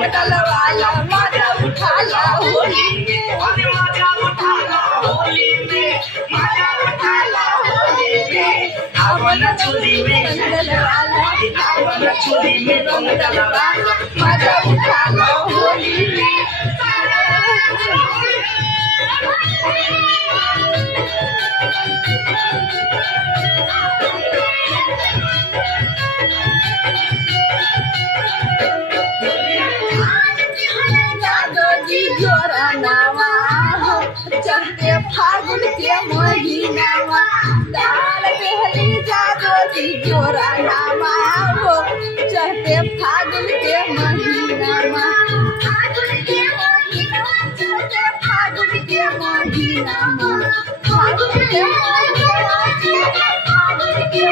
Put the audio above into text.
रंग डलवाला माझा उठाला होली में माझा उठाला होली में माझा उठाला होली में आवन चोली में रंग डलवाला आवन चोली में रंग डलवाला माझा उठाला होली में जोरा नावा चढ़ते फागुन के महीनावा डाल बेहली जादो जी जोरा नावा हो चढ़ते फागुन के महीनावा फागुन के महीना चढ़ते फागुन के महीनावा फागुन के महीना फागुन के